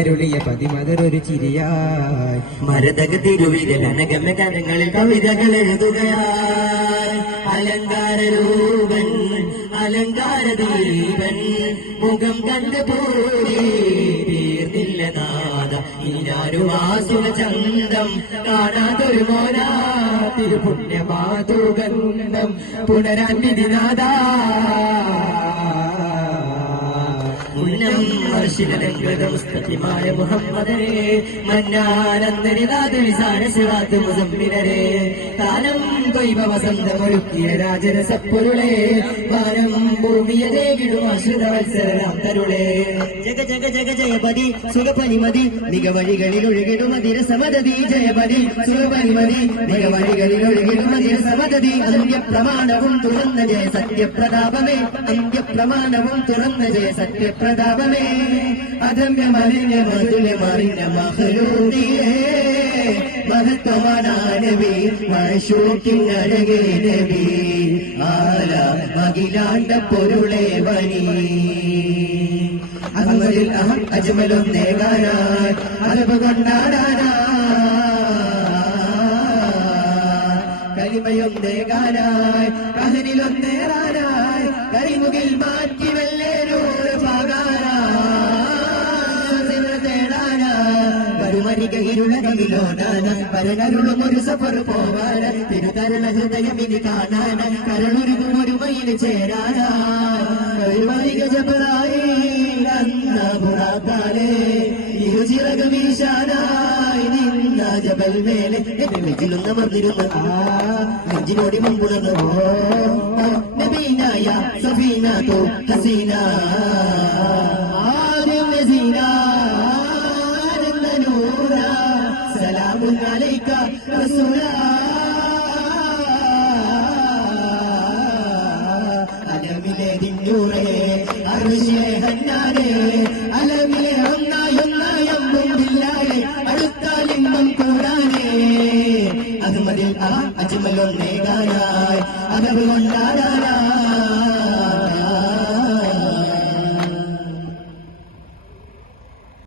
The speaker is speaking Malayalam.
അരുളിയ പതിമതൊരു ചിരിയായി മരതക തിരുവിരലനഗമകരങ്ങളിൽ കവിതകൾ എഴുതുകയായി അലങ്കാര രൂപൻ അലങ്കാര ദീപൻ മുഖം കണ്ട് പോയി തീർന്നില്ല നാദ ഇനാരുവാസുര ചന്തം കാണാതൊരു മോനാ തിരുപുണ്യമാതൃഗന്ധം പുനരാൻ വിധിനാഥ മുസ്തഖിമായ മുഹമ്മദേ മന്നാനന്ദരിതാദരിസാരസിറാത്ത് മുസമ്മിലരെ താനം ദൈവ വസന്തമൊരുക്കിയ രാജരസപ്പൊരുളെ വാനം ഭൂമിയതേകിടും ആശ്രിതവത്സരം തരുളെ ജഗ ജഗ ജഗ ജയപതി സുഖപനിമതി മികവഴികളിൽ ഒഴുകിടുമതിരസമതി ജയപതി സുഖപനിമതി മികവഴികളിൽ ഒഴുകിടുമതിരസമതി അന്ത്യപ്രമാണവും തുറന്ന ജയ സത്യപ്രതാപമേ അന്ത്യപ്രമാണവും തുറന്ന ജയ സത്യപ്രതാപമേ അധമ്യ മലിന മധുല മറിഞ്ഞ മഹലൂതിയേ മഹത്വമാനവി മഴശൂക്കിനഴകേ നബി ആല മകിലാണ്ട പൊരുളെ വനി അഹമ്മദിൽ അഹം അജ്മലും നേകാനായി അലബ് കൊണ്ടാടാനായി കരിമയും നേകാനായി കഹനിലും നേരാനായി കരിമുകിൽ മാറ്റി വെല്ലേരൂർ ിലോനാന പരനരുളും ഒരു സഫർ പോവാന തിരുതരണ ഹൃദയമിനി കാണാന കരളുരുകും ഒരു മയിൽ ചേരാനായി ജപറായി ഇരുചിറക വീശാനായി നിന്ന ജബൽ മേലെ നെഞ്ചിലൊന്ന മർന്നിരുന്ന നെഞ്ചിനോടി മുമ്പുണർന്നു നബീനായ സഫീന തോ ഹസീന عليك رسولا അലമിലെ ദിന്നൂറേ അർശേ ഹന്നാനേ അലമിലെ ഒന്നായൊന്നായം മുമ്പില്ലാതെ അടുത്താലിമ്പം കൂടാനേ അഹ്മദിൽ അജ്മലൊന്നേകാനായി അതവ് കൊണ്ടാടാനായി